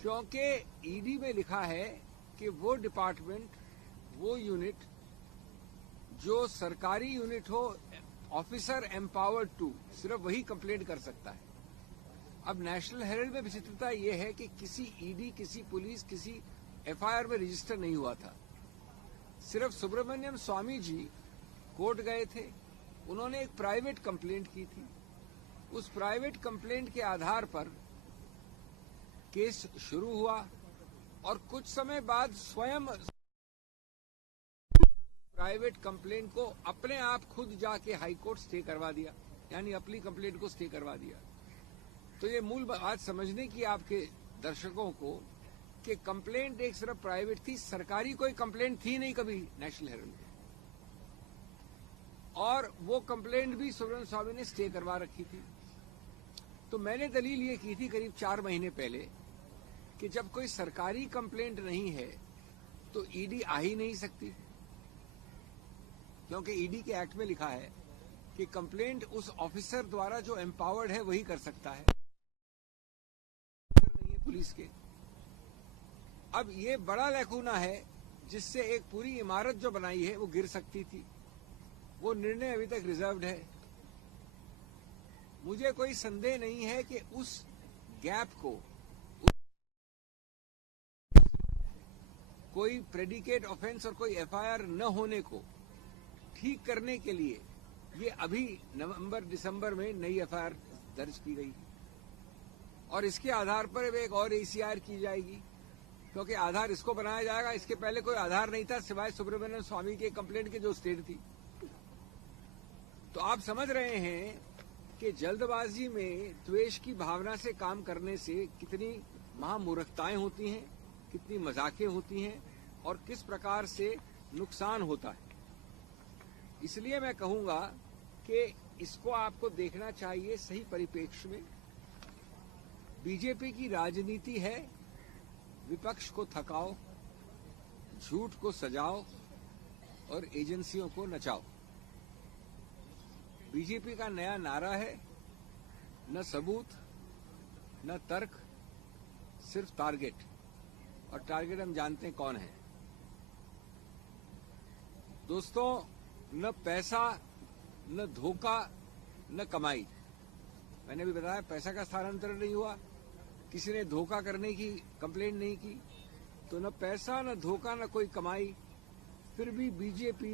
क्योंकि ईडी में लिखा है कि वो डिपार्टमेंट, वो यूनिट जो सरकारी यूनिट हो, ऑफिसर एम्पावर्ड टू, सिर्फ वही कंप्लेंट कर सकता है। अब नेशनल हेराल्ड में विचित्रता ये है कि किसी ईडी, किसी पुलिस, किसी एफआईआर में रजिस्टर नहीं हुआ था। सिर्फ सुब्रमण्यम स्वामी जी कोर्ट गए थे, उन्होंने एक प्राइवेट कंप्लेंट की थी। उस प्राइवेट कंप्लेंट के आधार पर केस शुरू हुआ और कुछ समय बाद स्वयं प्राइवेट कंप्लेंट को अपने आप खुद जाके हाई कोर्ट स्टे करवा दिया, यानी अपनी कंप्लेंट को स्टे करवा दिया। तो ये मूल बात समझने की आपके दर्शकों को कि कंप्लेंट एक सिर्फ प्राइवेट थी, सरकारी कोई कंप्लेंट थी नहीं कभी नेशनल हेराल्ड में। और वो कंप्लेंट भी सुब्रमण्यम स्वामी ने स्टे करवा रखी थी। तो मैंने दलील ये की थी करीब 4 महीने पहले कि जब कोई सरकारी कंप्लेंट नहीं है तो ईडी आ ही नहीं सकती, क्योंकि ईडी के एक्ट में लिखा है कि कंप्लेंट उस ऑफिसर द्वारा जो एम्पावर्ड है वही कर सकता है, नहीं है पुलिस के। अब ये बड़ा लैकूना है जिससे एक पूरी इमारत जो बनाई है वो गिर सकती थी। वो निर्णय अभी तक रिजर्व्ड है। मुझे कोई संदेह नहीं है कि उस गैप को, कोई प्रेडिकेट ऑफेंस और कोई एफआईआर न होने को ठीक करने के लिए ये अभी नवंबर-दिसंबर में नई एफआईआर दर्ज की गई और इसके आधार पर एक और एसीआर की जाएगी, क्योंकि आधार इसको बनाया जाएगा। इसके पहले कोई आधार नहीं था सिवाय सुब्रमण्यम स्वामी के कंप्लेंट के जो स्टेट थी। तो आप समझ रहे हैं कि जल्दबाजी में द्वेष की भावना से काम करने से कितनी महामूर्खताएं होती हैं, कितनी मजाकें होती हैं और किस प्रकार से नुकसान होता है। इसलिए मैं कहूंगा कि इसको आपको देखना चाहिए सही परिप्रेक्ष्य में। बीजेपी की राजनीति है विपक्ष को थकाओ, झूठ को सजाओ और एजेंसियों को नचाओ। बीजेपी का नया नारा है, न सबूत न तर्क, सिर्फ टारगेट। और टारगेट हम जानते हैं कौन है। दोस्तों, न पैसा, न धोखा, न कमाई। मैंने भी बताया पैसा का स्थानांतरण नहीं हुआ, किसी ने धोखा करने की कंप्लेंट नहीं की। तो न पैसा, न धोखा, न कोई कमाई, फिर भी बीजेपी